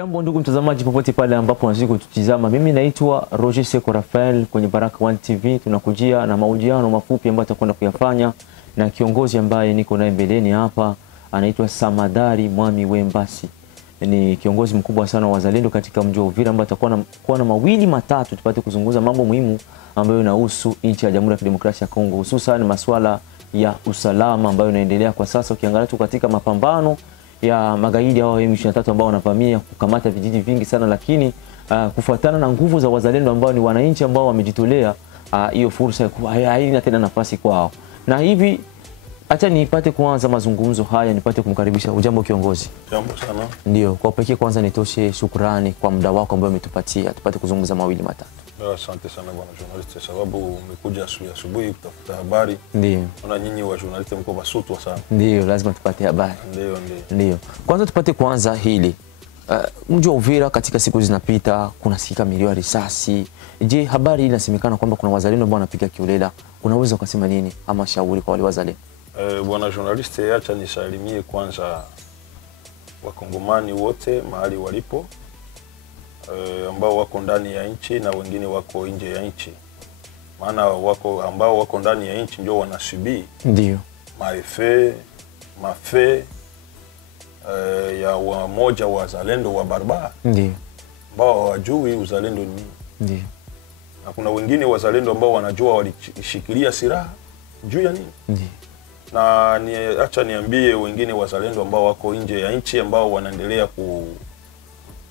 Ujambo ndugu mtazamaji popote pale ambapo unazidi kututizama. Mimi naitwa Roger Seko Rafael kwenye Baraka One TV. Tunakujia na mahojiano mafupi ambayo tutakwenda kuyafanya na kiongozi ambaye niko naye mbeleni hapa, anaitwa Samadari Mwami Wembasi. Ni kiongozi mkubwa sana wa wazalendo katika mji wa Uvira ambaye atakuwa na mawili matatu tupate kuzungumza mambo muhimu ambayo yanahusu nchi ya Jamhuri ya Kidemokrasia ya Kongo, hususan masuala ya usalama ambayo inaendelea kwa sasa. Ukiangalia tu katika mapambano ya magaidi hao M23 ambao wanavamia kukamata vijiji vingi sana, lakini kufuatana na nguvu za wazalendo ambao ni wananchi ambao wamejitolea, hiyo fursa haina tena nafasi kwao. Na hivi acha nipate kuanza mazungumzo haya, nipate kumkaribisha. Ujambo kiongozi? Jambo sana. Ndio, kwa pekee kwanza nitoshe shukrani kwa muda wako ambao umetupatia tupate kuzungumza mawili matatu. Asante sana bwana journalist, sababu umekuja asubuhi kutafuta habari. Ndio. Na nyinyi wa journalist mko basutwa sana. Ndio, lazima tupate habari. Ndio. Kwanza tupate kwanza hili. Mji wa Uvira katika siku zinapita kuna sikika milio ya risasi. Je, habari hii inasemekana kwamba kuna wazalendo ambao wanapiga kiolela. Unaweza kusema nini ama shauri kwa wale wazalendo? Bwana journalist, acha nisalimie kwanza wakongomani wote mahali walipo, ambao wako ndani ya nchi na wengine wako nje ya nchi. Maana ambao wako ndani ya nchi ndio wanasubi ndio mafe ya wamoja wazalendo wa barabara, ndio ambao hawajui uzalendo ni. Ndio. Na kuna wengine wazalendo ambao wanajua walishikilia silaha juu ya nini. Ndio. Na acha niambie wengine wazalendo ambao wako nje ya nchi ambao wanaendelea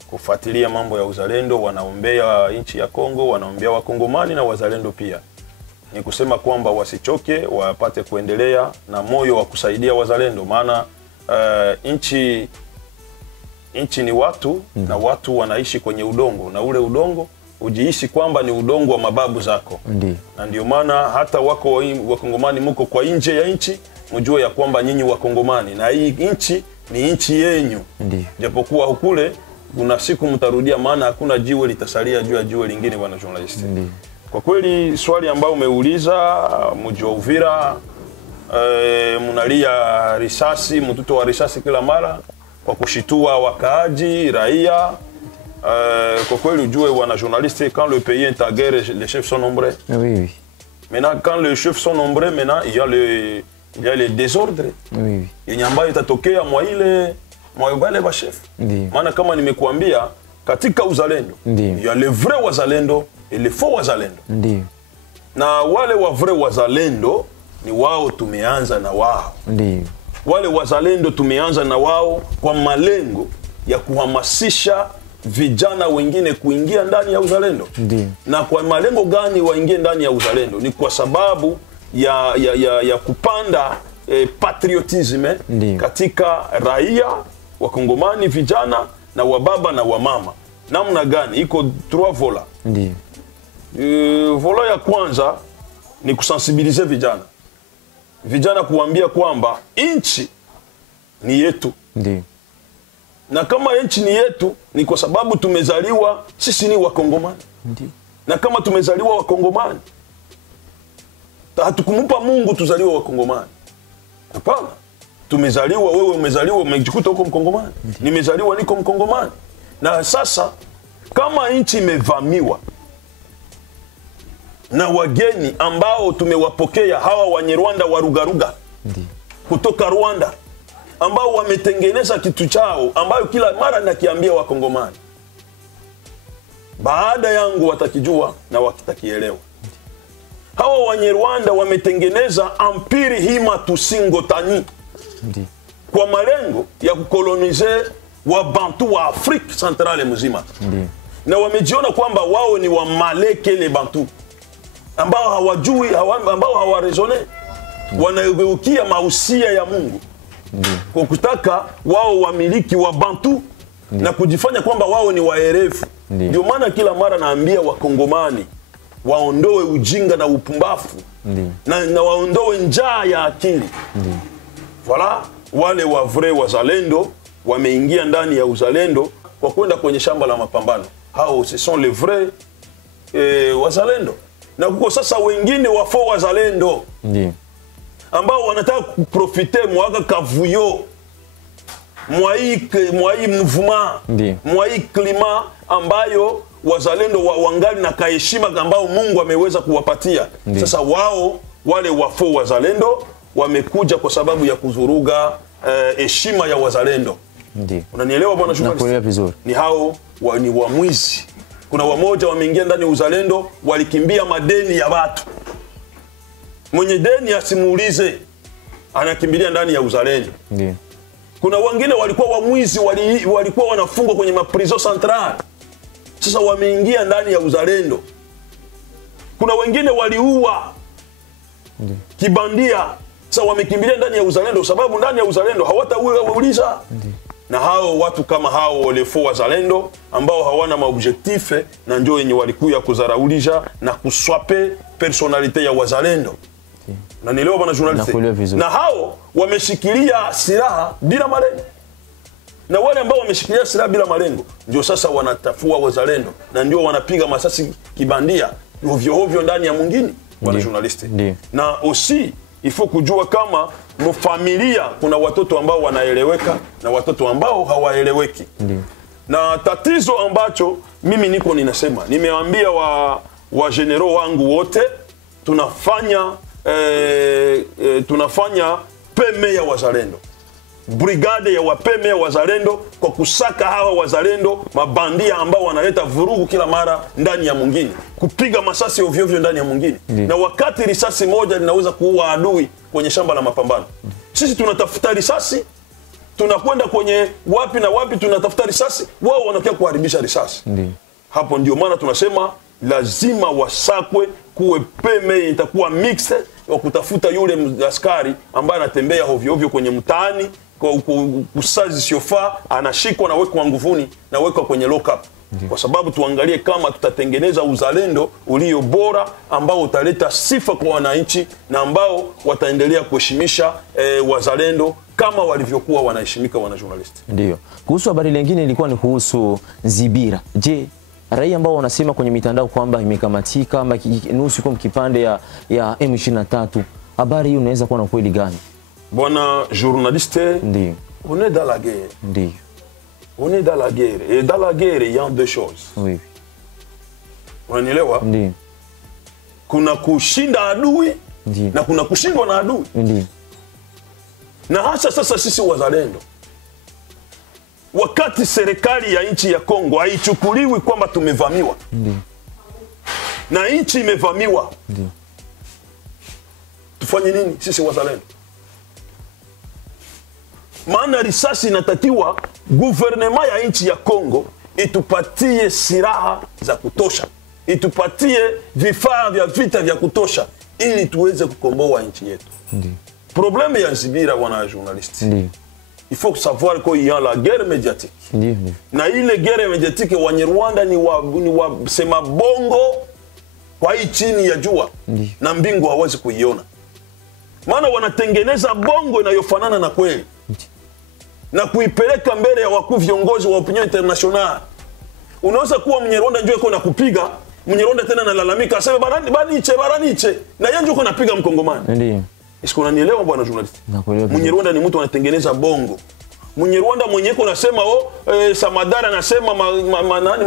kufuatilia mambo ya uzalendo, wanaombea nchi ya Kongo, wanaombea wakongomani na wazalendo pia. Ni kusema kwamba wasichoke, wapate kuendelea na moyo wa kusaidia wazalendo, maana nchi ni watu na watu wanaishi kwenye udongo, na ule udongo ujihisi kwamba ni udongo wa mababu zako. Ndiyo. Na ndio maana hata wakongomani mko kwa nje ya nchi, mjue ya kwamba nyinyi wakongomani na hii nchi ni nchi yenyu. Ndiyo. Japokuwa hukule kuna siku mtarudia, maana hakuna jiwe litasalia juu ya jiwe lingine bwana journalist. Ndiyo. Kwa kweli swali ambao umeuliza, mji wa Uvira mnalia risasi, mtuto wa risasi kila mara kwa kushitua wakaaji raia. Kwa kweli ujue wana journaliste, quand le pays est en guerre, les chefs sont nombreux. Oui. Maintenant quand les chefs sont nombreux, maintenant il y a le désordre. Oui. Yenye ambayo itatokea mwa wale wa chef. Maana kama nimekuambia katika uzalendo, il y a les vrais wazalendo et les faux wazalendo. Ndio. Na wale wa vrais wazalendo ni wao tumeanza na wao. Ndio. Wale wazalendo tumeanza na wao kwa malengo ya kuhamasisha vijana wengine kuingia ndani ya uzalendo. Ndiyo. Na kwa malengo gani waingie ndani ya uzalendo? Ni kwa sababu ya kupanda patriotisme katika raia wakongomani, vijana na wababa na wamama. Namna gani? Iko 3 vola. Ndiyo. Vola ya kwanza ni kusensibilize vijana kuambia kwamba nchi ni yetu. Ndiyo. Na kama nchi ni yetu ni kwa sababu tumezaliwa sisi ni wakongomani. Ndiyo. Na kama tumezaliwa wakongomani, hatukumupa Mungu tuzaliwa wakongomani. Hapana. Tumezaliwa, wewe umezaliwa umejikuta huko mkongomani. Nimezaliwa niko mkongomani. Na sasa kama nchi imevamiwa na wageni ambao tumewapokea, hawa Wanyarwanda wa Rugaruga kutoka Rwanda, ambao wametengeneza kitu chao ambayo kila mara nakiambia wakongomani, baada yangu watakijua na wakitakielewa. Hawa Wanyarwanda wametengeneza ampiri hima tusingotani kwa malengo ya kukolonize wa Bantu wa Afrika Centrale mzima. Na wamejiona kwamba wao ni wa Maleke le Bantu, ambao hawajui, ambao hawarezone, wanageukia mausia ya Mungu. Kwa kutaka wao wamiliki wa Bantu na kujifanya kwamba wao ni waerefu. Ndio maana kila mara naambia wakongomani waondoe ujinga na upumbafu na waondoe njaa ya akili. Voilà, wale wa vrai wazalendo wameingia ndani ya uzalendo kwa kwenda kwenye shamba la mapambano. Hao ce sont les vrais wazalendo. Na kuko sasa wengine wa faux wazalendo. Ndiyo. Ambao wanataka kuprofite mwaka kavuyo mwa hii mouvement, mwa hii klima ambayo wazalendo wangali na kaheshima ambao Mungu ameweza kuwapatia. Sasa wao wale wafo wazalendo wamekuja kwa sababu ya kuzuruga heshima ya wazalendo. Unanielewa bwana journalist? Nakuelewa vizuri. Ni hao ni wamwizi. Kuna wamoja wameingia ndani ya uzalendo, walikimbia madeni ya watu. Mwenye deni asimuulize, anakimbilia ndani ya uzalendo. Kuna wengine walikuwa wamwizi, walikuwa wanafungwa kwenye maprizo central. Sasa wameingia ndani ya uzalendo. Kuna wengine waliua kibandia. Sasa wamekimbilia ndani ya uzalendo sababu ndani ya uzalendo hawatauliza. Na hao watu kama hao walefu wazalendo ambao hawana maobjektife na ndio yenye walikuya kuzaraulisha na kuswape personalite ya wazalendo. Na nielewa bwana journalist. Na hao wameshikilia silaha bila malengo. Na wale ambao wameshikilia silaha bila malengo ndio sasa wanatafua wazalendo na ndio wanapiga masasi kibandia ovyo ndani ya mwingine bwana journalist. Na aussi il faut kujua kama mfamilia kuna watoto ambao wanaeleweka na watoto ambao hawaeleweki. Na tatizo ambacho mimi niko ninasema, nimeambia wa general wangu wote tunafanya peme ya wazalendo. Brigade ya wapeme ya wazalendo kwa kusaka hawa wazalendo mabandia ambao wanaleta vurugu kila mara ndani ya mwingine, kupiga masasi ovyo ndani ya mwingine. Na wakati risasi moja linaweza kuua adui kwenye shamba la mapambano. Sisi tunatafuta risasi, tunakwenda kwenye wapi na wapi tunatafuta risasi, wao wanakuja kuharibisha risasi. Hapo ndio maana tunasema lazima wasakwe, kuwe peme itakuwa mixed wa kutafuta yule askari ambaye anatembea ovyo kwenye mtaani kusazi siofa, anashikwa na wekwa nguvuni na wekwa kwenye lock up. Kwa sababu tuangalie kama tutatengeneza uzalendo ulio bora ambao utaleta sifa kwa wananchi na ambao wataendelea kuheshimisha wazalendo kama walivyokuwa wanaheshimika wana journalist. Ndio. Kuhusu habari nyingine ilikuwa ni kuhusu Zibira. Je, raia ambao wanasema kwenye mitandao kwamba imekamatika ama nusu kwa kipande ya M23, habari hiyo unaweza kuwa na kweli gani? Bwana journaliste, ndio. On est dans la guerre. Ndio. On est dans la guerre. Et dans la guerre, il y a deux choses. Oui. Unanielewa? Ndio. Kuna kushinda adui, ndio, na kuna kushindwa na adui. Ndio. Na hasa sasa sisi wazalendo, wakati serikali ya nchi ya Kongo haichukuliwi kwamba tumevamiwa. Ndio. Na nchi imevamiwa. Ndio. Tufanye nini sisi wazalendo? Maana risasi inatakiwa guvernema ya nchi ya Kongo itupatie silaha za kutosha, itupatie vifaa vya vita vya kutosha ili tuweze kukomboa nchi yetu. Ndio. Problème ya Zibira wana journaliste. Ndio. Il faut savoir qu'il y a la guerre médiatique. Ndio. Na ile guerre médiatique Wanyarwanda ni wa sema bongo kwa hii chini ya jua. Ndio. Na mbingu hawezi kuiona. Maana wanatengeneza bongo inayofanana na kweli. Na kuipeleka mbele ya wakuu viongozi wa opinion international. Unaweza kuwa Mnyarwanda njoo yuko na kupiga, Mnyarwanda tena analalamika aseme baraniche na yeye njoo yuko napiga Mkongomani. Ndio. Isiko unanielewa bwana journalist? Nakuelewa. Mnyarwanda ni mtu anatengeneza bongo. Mnyarwanda mwenyewe yuko nasema Samadara anasema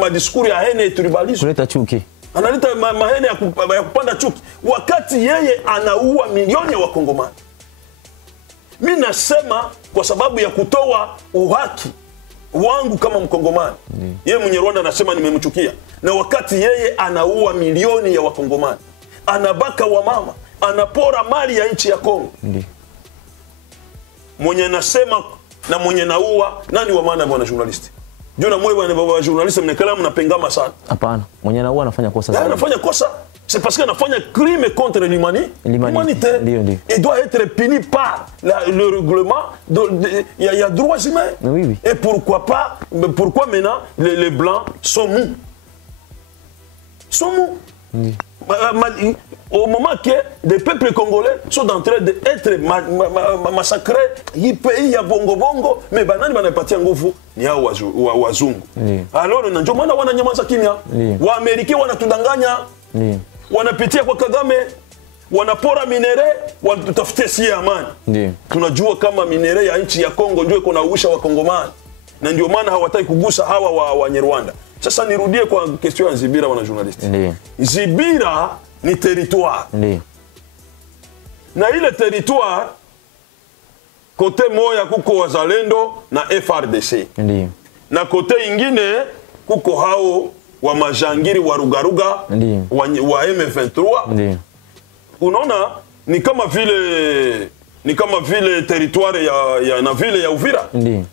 madiskuri ya hene tribalism. Kuleta chuki. Analeta mahene ya kupanda chuki wakati yeye anaua milioni ya Wakongomani. Mimi nasema kwa sababu ya kutoa uhaki wangu kama Mkongomani. Yeye Mnyarwanda anasema nimemchukia, na wakati yeye anaua milioni ya Wakongomani, anabaka wamama, anapora mali ya nchi ya Kongo. Ndio. Mwenye nasema na mwenye naua nani wa maana bwana journalist? Ndio na mwe bwana journalist mnekala mnapengama sana. Hapana, mwenye naua anafanya kosa sana. Anafanya kosa. C'est parce qu'il a fait un crime contre l'humanité. Il doit être puni par le règlement. Il y a droits humains. Oui, oui. Et pourquoi pas, pourquoi maintenant les Blancs sont mous? Sont mous. Oui. Au moment que les peuples congolais sont en train d'être massacrés, il y a bongo, mais banani banapatia nguvu ni hao wazungu. Alors ndio maana wananyamaza kimya. Waamerika wanatudanganya. Wanapitia kwa Kagame, wanapora minere, watutafutie si amani. Ndiyo. Tunajua kama minere ya nchi ya Kongo ndio iko na uisha wa Kongomani. Na ndio maana hawataki kugusa hawa wa Nyarwanda. Sasa nirudie kwa question ya Nzibira, wana journalist. Ndiyo. Nzibira ni territoire. Ndiyo. Na ile territoire kote moya kuko wazalendo na FRDC. Ndiyo. Na kote ingine kuko hao wa majangiri wa Rugaruga wa M23. Ndiyo. Unaona ni kama vile territoire ya na vile ya Uvira. Ndiyo.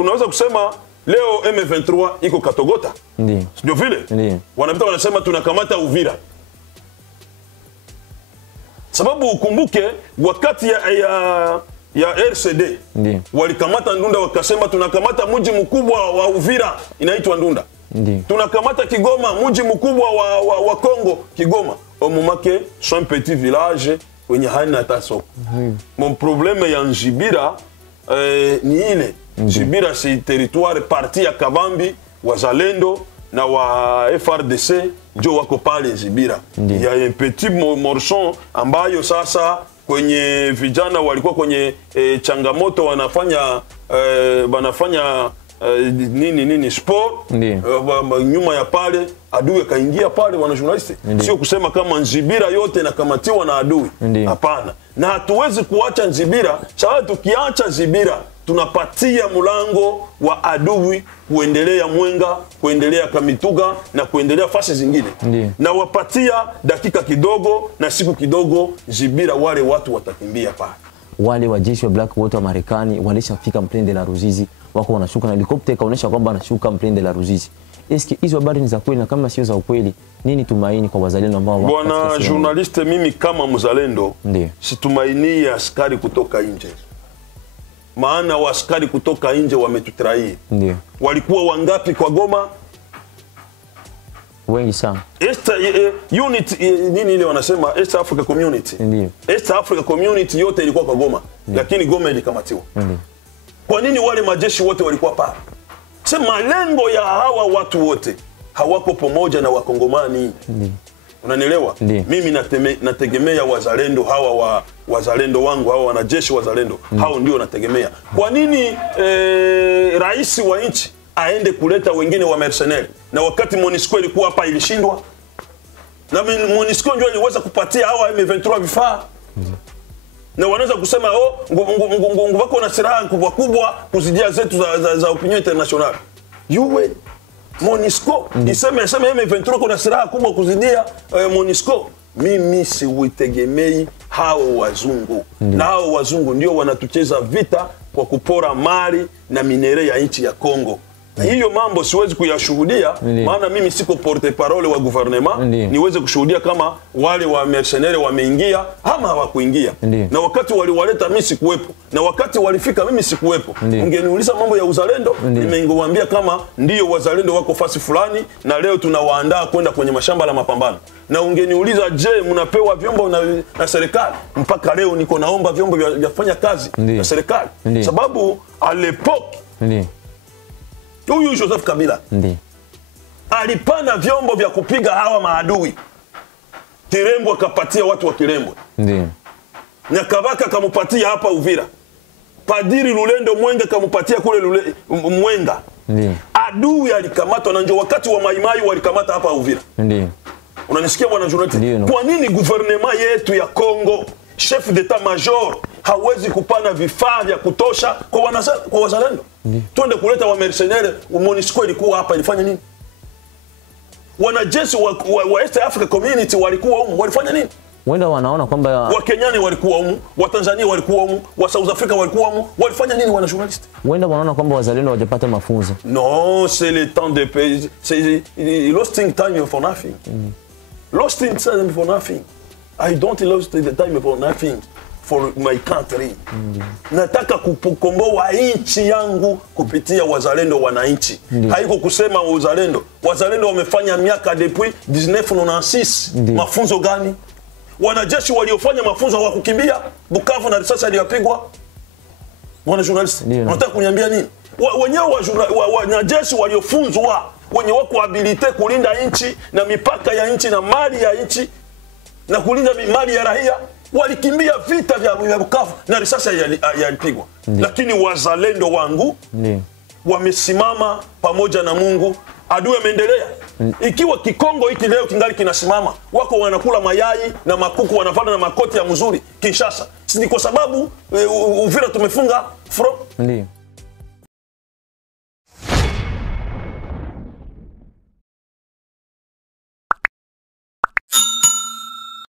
Unaweza kusema leo M23 iko Katogota. Ndiyo. Ndio vile? Ndiyo. Wanapita wanasema tunakamata Uvira. Sababu ukumbuke wakati ya RCD walikamata Ndunda, wakasema tunakamata mji mkubwa wa Uvira inaitwa Ndunda. Ndiyo. Tunakamata Kigoma, mji mkubwa wa Kongo, Kigoma. Omumake son petit village wenye haina hata soko. Mon problème ya Nzibira ni ile. Nzibira si territoire parti ya Kavambi, wazalendo na wa FRDC ndio wako pale Nzibira. Ya un petit morceau ambayo sasa kwenye vijana walikuwa kwenye changamoto wanafanya nini sport. Nyuma ya pale adui akaingia pale, wana journalist. Sio kusema kama Nzibira yote nakamatiwa na adui. Hapana. Na hatuwezi kuacha Nzibira. Sababu tukiacha Nzibira tunapatia mlango wa adui kuendelea Mwenga, kuendelea Kamituga na kuendelea fasi zingine. Na wapatia dakika kidogo na siku kidogo Nzibira wale watu watakimbia pale. Wale wajeshi wa Black Water wa Marekani walishafika Mpende la Ruzizi, wako wanashuka na helikopter kaonesha kwamba wanashuka Mpende la Ruzizi. Eski hizo habari ni za kweli? Na kama sio za ukweli, nini tumaini kwa wazalendo ambao wako? Bwana journalist, mimi kama mzalendo situmaini ya askari kutoka nje. Maana wa askari kutoka nje wametutrahi. Walikuwa wangapi kwa Goma? Wengi sana. Unit nini ile wanasema East Africa Community. East Africa Community yote ilikuwa kwa Goma. Lakini Goma ilikamatiwa. Kwa nini wale majeshi wote walikuwa pale? Sema malengo ya hawa watu wote hawako pamoja na Wakongomani. Unanielewa? Mimi nategemea wazalendo hawa wazalendo wangu, hawa wanajeshi wazalendo. Hao ndio nategemea. Kwa nini rais wa nchi aende kuleta wengine wa mercenaries? Na wakati MONUSCO ilikuwa hapa ilishindwa. Na MONUSCO ndio iliweza kupatia hawa M23 vifaa. Na wanaweza kusema nguvu wako na silaha kubwa kuzidia zetu za opinion international. Yuwe MONUSCO iseme M23 kuna silaha kubwa kuzidia MONUSCO. Mimi siwitegemei hao wazungu. Na hao wazungu ndio wanatucheza vita kwa kupora mali na minere ya nchi ya Kongo. Hiyo mambo siwezi kuyashuhudia, maana mimi siko porte parole wa gouvernement. Niweze kushuhudia kama wale wa mercenaires wameingia ama hawakuingia. Na wakati waliwaleta mimi sikuwepo, na wakati walifika mimi sikuwepo. Ungeniuliza mambo ya uzalendo, nimengewambia kama ndio wazalendo wako fasi fulani na leo tunawaandaa kwenda kwenye mashamba la mapambano. Na ungeniuliza je, mnapewa vyombo na serikali? Mpaka leo niko naomba vyombo vya kufanya kazi na serikali. Sababu à l'époque huyu Joseph Kabila alipana vyombo vya kupiga hawa maadui. Kirembo akapatia watu wa Kirembo. Na Kabaka kamupatia hapa Uvira. Padiri Lulendo Mwenga kamupatia kule Mwenga. Adui alikamatwa na ndio wakati wa Maimai walikamata hapa Uvira. Unanisikia bwana journalist? Kwa nini gouvernement yetu ya Kongo, chef d'état-major hawezi kupana vifaa vya kutosha kwa wazalendo? Tuende kuleta wa mercenaires. MONUSCO ilikuwa hapa ilifanya nini? Wanajeshi wa East Africa Community walikuwa huko, walifanya nini? Wenda wanaona kwamba wa Kenyani walikuwa huko, wa Tanzania walikuwa huko, wa South Africa walikuwa huko, walifanya nini wana journalist? Wenda wanaona kwamba wazalendo hawajapata mafunzo. Non, c'est le temps de paix, c'est losing time for nothing. Losing time for nothing. I don't lose the time for nothing for my country. Nataka kukomboa nchi yangu kupitia wazalendo wananchi. Haiko kusema wazalendo wamefanya miaka depuis 1996. Mafunzo gani? Wanajeshi waliofanya mafunzo hawakukimbia Bukavu na risasi iliyopigwa. Wana journalist, unataka kuniambia nini? Wenyewe wanajeshi waliofunzwa, wenye wako habilite kulinda nchi na mipaka ya nchi na mali ya nchi, na kulinda mali ya raia, walikimbia vita vya Bukavu na risasi yalipigwa. Lakini wazalendo wangu wamesimama pamoja na Mungu. Adui ameendelea. Ikiwa Kikongo hiki leo kingali kinasimama, wako wanakula mayai na makuku, wanavana na makoti ya mzuri Kinshasa, si kwa sababu Uvira tumefunga front?